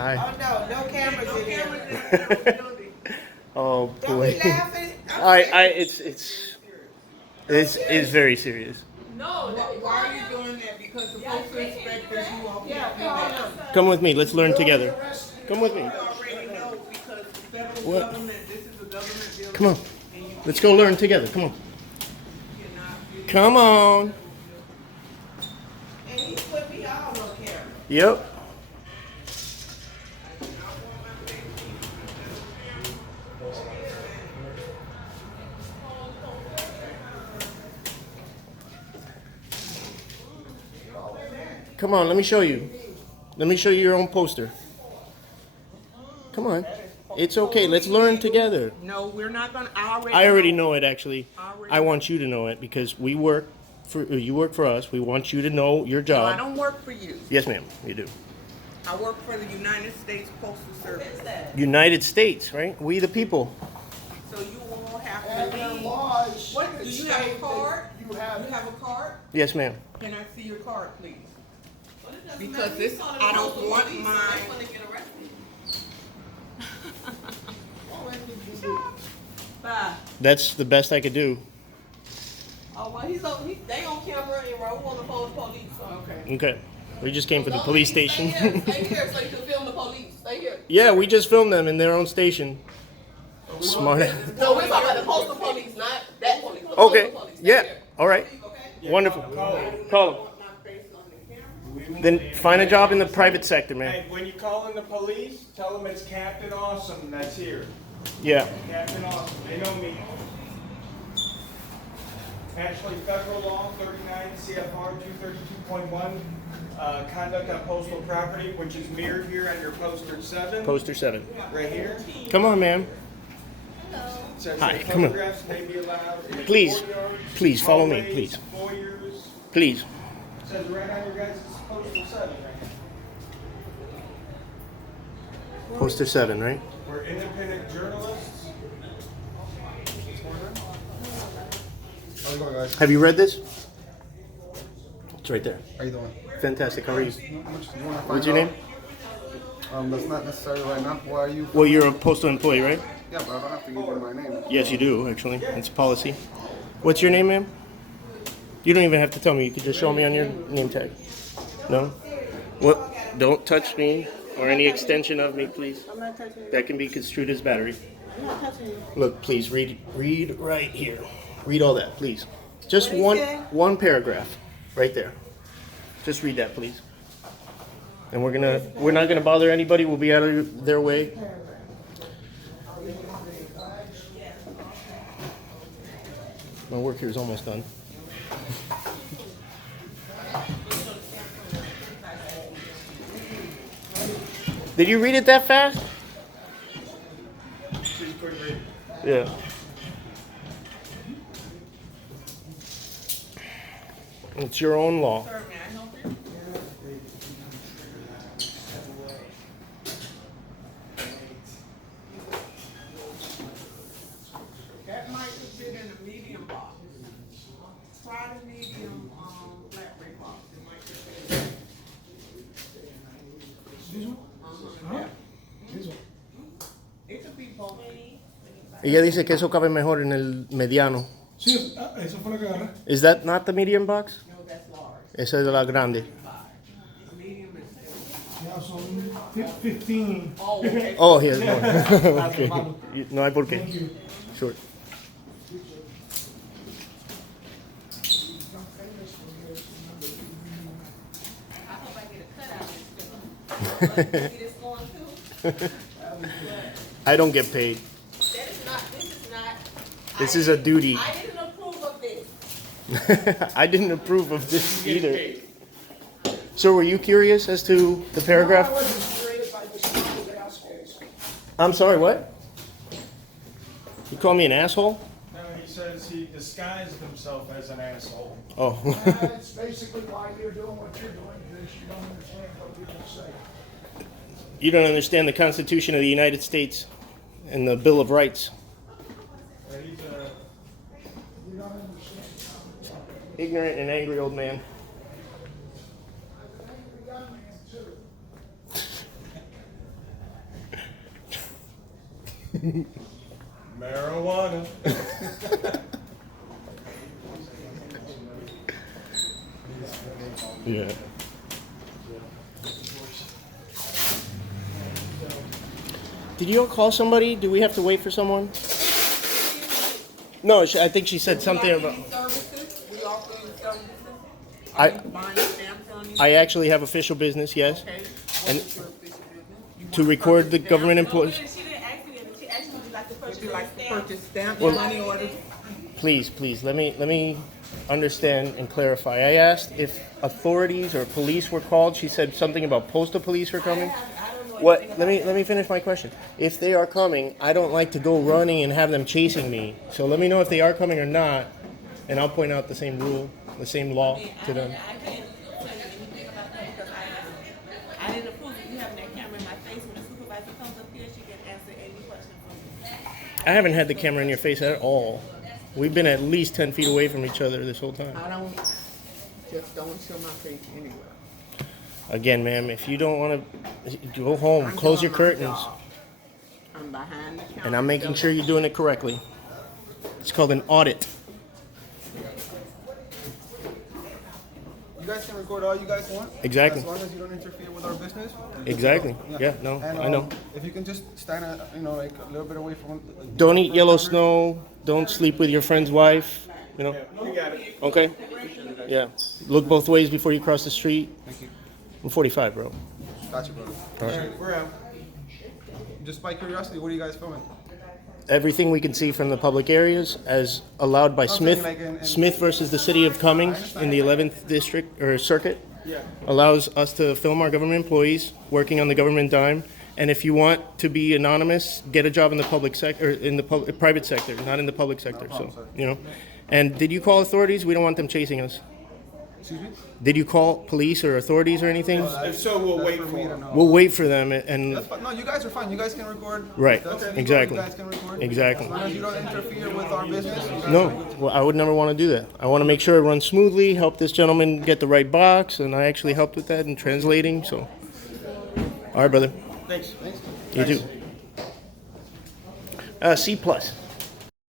Hi. Oh no, no cameras in here. Oh Don't be boy. laughing. It's very serious. No, why are you doing that? Because the postal inspectors, you all can't do that. Come with me. Let's learn together. Come with me. You already know because the federal What? government, this is a government building. Come on. And you Let's go learn together. Come on. cannot. Come on. And he put me all on camera. Yep. Come on, let me show you. Let me show you your own poster. Come on. It's okay. Let's learn together. No, we're not gonna. I already know it, actually. I want you to know it because we work for you. Work for us. We want you to know your No, I job. don't work for you. Yes, ma'am. You do. I work for the United States Postal Service. United States, right? We the people. So you all have to be. What? Do you have a card? You have a card? Yes, ma'am. Can I see your card, please? Because this, I don't want mine. Bye. That's the best I could do. Oh, well, they on camera and Raul on the phone with the police. So. Okay. Okay. We just came from the police station. Stay here so you can film the police. Stay here. Yeah, we just filmed them in their own station. Smart. No, we're talking about the postal police, not that police. The Okay. postal police. Stay Yeah. here. All right. Okay? Wonderful. Call them. Then find a job in the private sector, man. Hey, when you call in the police, tell them it's Captain Awesome that's here. Yeah. Captain Awesome, they know me. Actually, federal law 39 CFR 232.1, conduct on postal property, which is mirrored here on your poster 7. Poster 7. Right here. Come on, ma'am. Says Hi, that come on. photographs may be allowed in Please. courtyards, Please, follow me, hallways, please. Foyers. Please. Says right on your guys' postal 7 right here. Poster 7, right? We're independent journalists. How's it going, guys? Have you read this? It's right there. How you doing? Fantastic. How are you? How much do you want to find What's your name? That's not necessary right now. Why are you? Well, you're a postal employee, right? Yeah, but I don't have to give you my name. Yes, you do, actually. It's policy. What's your name, ma'am? You don't even have to tell me. You can just show me on your name tag. No? What? Don't touch me or any extension of me, please. I'm not touching you. That can be construed as battery. I'm not touching you. Look, please read right here. Read all that, please. Just What did he one say? one paragraph, right there. Just read that, please. And we're not gonna bother anybody. We'll be out of their way. My work here is almost done. Did you read it that fast? Yeah. It's your own law. Sir, may I help you? That might have been in a medium box. Try the medium flat rate box. It might have been. This one? Yeah. This one. It could be both. Ella dice que eso cabe mejor en el mediano. Sí, eso fue lo que agarré. Is that not the medium box? No, that's large. Esa es la grande. Medium is. Ya son 15. Oh, okay. Oh, he has more. Okay. No hay por Thank qué. you. Sure. I hope I get a cutout of this film. See this going too? I don't get paid. That is not, this is not. This is a duty. I didn't approve of this. I didn't approve of this either. So were you curious as to the paragraph? I was created by this group of assholes. I'm sorry, what? You call me an asshole? No, he says he disguised himself as an asshole. Oh. That's basically why you're doing what you're doing, because you don't understand what people say. You don't understand the Constitution of the United States and the Bill of Rights. But he's a You don't understand. Ignorant and angry old man. Angry young man, too. Marijuana. Yeah. Did you all call somebody? Do we have to wait for someone? No, I think she said something about. Services, we offer you services. I- Are you buying stamps on these? I actually have official business, yes, Okay, what and is your official business? You to wanna record purchase the stamps? government No, employees. she didn't ask me that. She asked me would you like to purchase Would you like to stamps? purchase stamps, Well- money orders? Please, let me understand and clarify. I asked if authorities or police were called. She said something about postal police were coming. What? Let me finish my question. If they are coming, I don't like to go running and have them chasing me. So let me know if they are coming or not, and I'll point out the same rule, the same law to them. I can't tell you anything about that because I didn't approve of you having that camera in my face. When the supervisor comes up here, she can answer any question from me. I haven't had the camera in your face at all. We've been at least 10 feet away from each other this whole time. I don't, just don't show my face anywhere. Again, ma'am, if you don't want to go home, I'm close doing your my curtains, job. I'm behind the counter. and I'm making sure you're doing it correctly. It's called an audit. You guys can record all you guys want. Exactly. As long as you don't interfere with our business. Exactly. Yeah, no, And, I know. If you can just stand, like a little bit away from. Don't eat yellow snow. Don't sleep with your friend's wife. You know. You got it. Okay. Yeah. Look both ways before you cross the street. Thank you. I'm 45, bro. Gotcha, brother. Alright, we're out. Just by curiosity, what are you guys filming? Everything we can see from the public areas, as allowed by Smith. like in- Smith versus the City of Cummings in the 11th district or circuit, Yeah. allows us to film our government employees working on the government dime. And if you want to be anonymous, get a job in the public sector, in the private sector, not in the public sector. So, you know. And did you call authorities? We don't want them chasing us. Excuse me? Did you call police or authorities or anything? If so, we'll That's wait for for me to them. know. We'll wait for them and That's fine. No, you guys are fine. You guys can record. Right. That's legal. Exactly. You guys can record. Exactly. As long as you don't interfere with our business. you guys are no, good to well, I would never want to do that. I want to make sure it runs smoothly, help this gentleman get the right box, and I actually helped with that in translating. So, all right, brother. Thanks. You too. C plus.